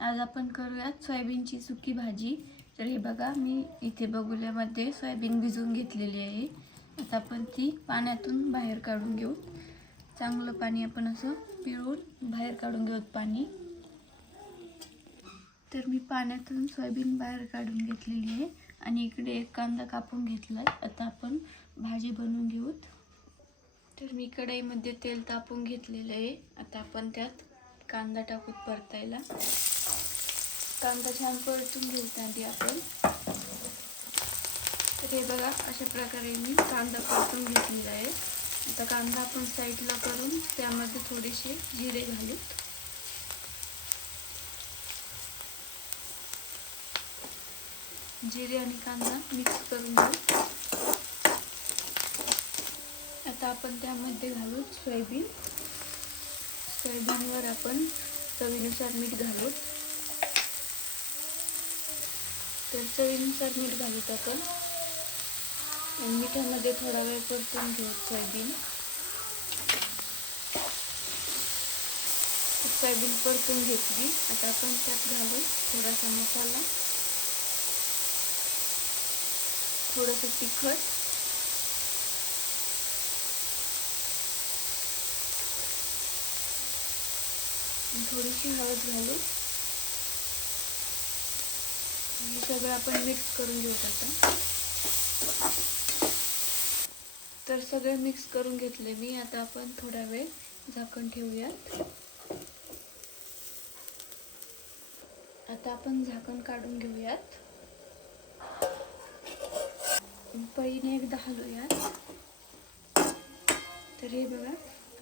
आज आपण करूयात सोयाबीनची सुकी भाजी। तर हे बघा, मी इथे बगुल्यामध्ये सोयाबीन भिजवून घेतलेली आहे। आता आपण ती पाण्यातून बाहेर काढून घेऊ। चांगलं पाणी आपण असं पिळून बाहेर काढून घेऊ पाणी। तर मी पाण्यातून सोयाबीन बाहेर काढून घेतलेली आहे आणि इकडे एक कांदा कापून घेतलाय। आता आपण भाजी बनवून घेऊ। तर मी कढईमध्ये तेल तापून घेतलेलं आहे। आता आपण त्यात कांदा टाकून परतायला। कांदा छान परतून घेऊ आधी आपण। तर हे बघा, अशा प्रकारे मी कांदा परतून घेतलेला आहे। आता कांदा आपण साईडला करून त्यामध्ये थोडेसे जिरे घालू। जिरे आणि कांदा मिक्स करून घेऊ। आता आपण त्यामध्ये घालू सोयाबीन। सोयाबीनवर आपण चवीनुसार मीठ घालू। तर चवीनुसार मीठ घालूत आपण आणि मिठामध्ये थोडा वेळ परतून घेऊ सोयाबीन। सोयाबीन परतून घेतली। आता आपण त्यात घालू थोडासा मसाला, थोडंसं तिखट, थोडीशी हळद घालू। हे सगळं आपण मिक्स करून घेऊ आता। तर सगळं मिक्स करून घेतले मी। आता आपण थोडा वेळ झाकण ठेवूयात। आता आपण झाकण काढून घेऊयात। पळीने एकदा हलवूयात। तर हे बघा,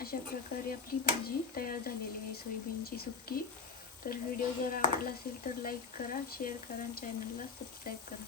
अशा प्रकारे आपली भाजी तयार झालेली आहे, सोयाबीनची सुकी। तर व्हिडिओ जर आवडला असेल तर लाईक करा, शेअर करा, चॅनलला सबस्क्राईब करा।